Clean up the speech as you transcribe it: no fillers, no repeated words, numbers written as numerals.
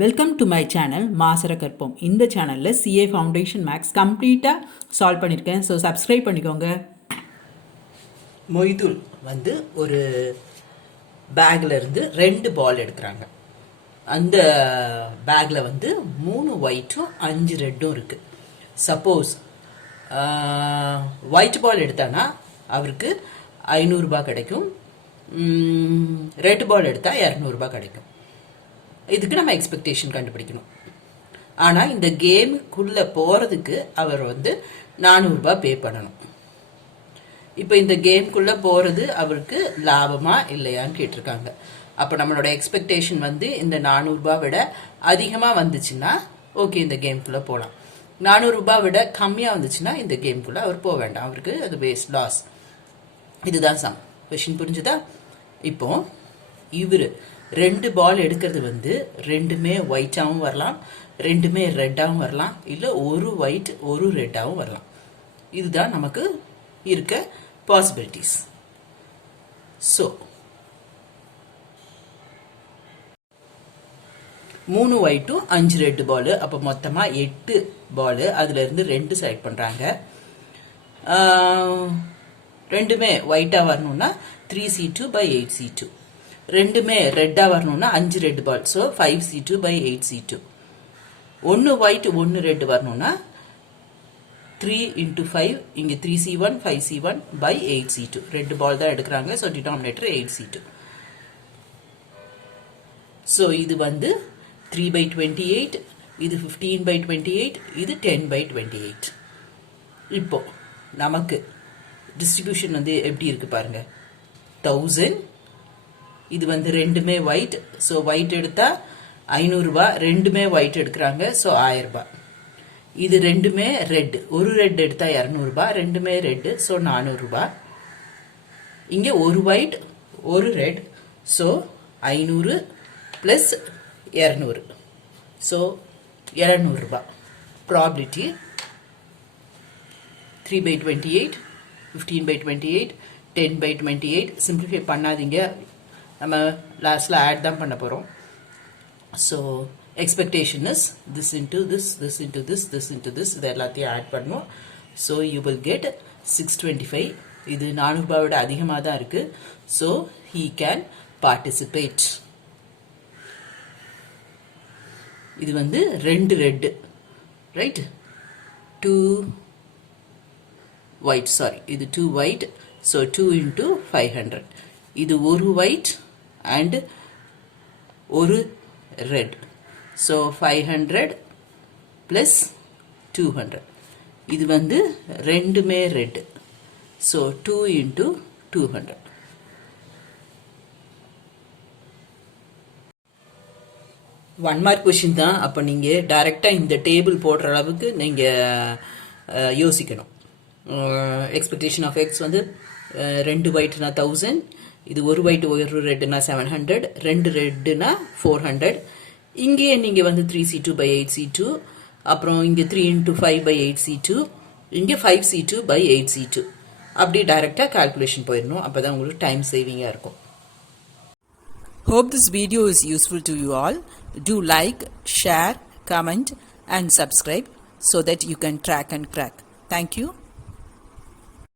Welcome to my channel மாசர கற்போம். இந்த சேனலில் சிஏ ஃபவுண்டேஷன் மேக்ஸ் கம்ப்ளீட்டாக சால்வ் பண்ணியிருக்கேன். ஸோ சப்ஸ்கிரைப் பண்ணிக்கோங்க. மொய்துல் வந்து ஒரு பேக்கில் இருந்து 2 பால் எடுக்கிறாங்க. அந்த பேக்கில் வந்து 3 ஒயிட்டும் 5 ரெட்டும் இருக்குது. சப்போஸ் ஒயிட் பால் எடுத்தானா அவருக்கு 500 ரூபாய் கிடைக்கும், ரெட் பால் எடுத்தால் 200 ரூபாய் கிடைக்கும். இதுக்கு நம்ம எக்ஸ்பெக்டேஷன் கண்டுபிடிக்கணும். ஆனால் இந்த கேமுக்குள்ளே போகிறதுக்கு அவர் வந்து 400 ரூபாய் பே பண்ணணும். இப்போ இந்த கேமுக்குள்ளே போகிறது அவருக்கு லாபமா இல்லையான்னு கேட்டிருக்காங்க. அப்போ நம்மளோட எக்ஸ்பெக்டேஷன் வந்து இந்த 400 ரூபாய் விட அதிகமாக வந்துச்சுன்னா ஓகே இந்த கேமுக்குள்ளே போகலாம். 400 ரூபாய் விட கம்மியாக வந்துச்சுன்னா இந்த கேமுக்குள்ளே அவர் போக வேண்டாம், அவருக்கு அது வேஸ்ட் லாஸ். இதுதான் சம். கொஷின் புரிஞ்சுதா? இப்போ இவர் 2 பால் எடுக்கிறது வந்து 2மே ஒயிட்டாகவும் வரலாம், 2மே ரெட்டாகவும் வரலாம், இல்லை ஒரு ஒயிட் ஒரு ரெட்டாகவும் வரலாம். இதுதான் நமக்கு இருக்க பாசிபிலிட்டிஸ். ஸோ 3 ஒயிட்டும் 5 ரெட் பால், அப்போ மொத்தமாக 8 பால். அதுல இருந்து 2 செலக்ட் பண்ணுறாங்க. 2மே ஒயிட்டாக வரணும்னா 3C2/8C2. 2மே ரெட்டாக வரணும்னா 5 red ball, so 5C2/8C2. 1 white 1 red வரணும்னா 3 × 5, இங்கே 3C1 5C1/8C2. 2 பால் தான் எடுக்கிறாங்க, ஸோ டினாமினேட்டர் 8C2. ஸோ இது வந்து 3/28, இது 15/28, இது 10/28. இப்போ நமக்கு டிஸ்ட்ரிபியூஷன் வந்து எப்படி இருக்கு பாருங்க. 1000, இது வந்து 2மே ஒயிட், ஸோ ஒயிட் எடுத்தா 500 ரூபாய், 2மே ஒயிட் எடுக்கிறாங்க, ஸோ 1000 ரூபாய். இது 2மே ரெட், ஒரு ரெட் எடுத்தா 200 ரூபாய், 2மே ரெட், ஸோ 400 ரூபாய். இங்கே ஒரு ஒயிட் ஒரு ரெட், ஸோ 500 + 200, ஸோ 200 ரூபாய். ப்ராபிலிட்டி 3/28, 15/28, 10/28. சிம்பிளிஃபை பண்ணாதீங்க, நம்ம லாஸ்ட்ல ஆட் தான் பண்ண போறோம். So expectation is this into this, this into this, this into this, இது எல்லாத்தையும் ஆட் பண்ணுவோம். So you will get 625. இது 400 ரூபாயோட அதிகமாக தான் இருக்கு. So he can participate. இது வந்து 2 ரெட், ரைட், 2 ஒயிட், சாரி இது 2 ஒயிட், ஸோ 2 × 500. இது ஒரு ஒயிட் அண்ட் ஒரு ரெட், ஸோ 500 + 200. இது வந்து 2மே red, so 2 × 200. One mark question தான். அப்போ நீங்கள் டைரெக்டாக இந்த டேபிள் போடுற அளவுக்கு நீங்கள் யோசிக்கணும். எக்ஸ்பெக்டேஷன் ஆஃப் எக்ஸ் வந்து 2 ஒயிட்னா 1000, இது ஒரு ஒயிட் ஒரு ரெட்னா 700, 2 ரெட்னா 400. இங்கே நீங்கள் வந்து 3C2/8C2, அப்புறம் இங்கே 3 × 5/8C2, இங்கே 5C2/8C2. அப்படி டைரெக்டாக கால்குலேஷன் போயிடணும். அப்போ தான் உங்களுக்கு டைம் சேவிங்காக இருக்கும். Hope this video is useful to you all. Do like, share, comment and subscribe so that you can track and crack. Thank you.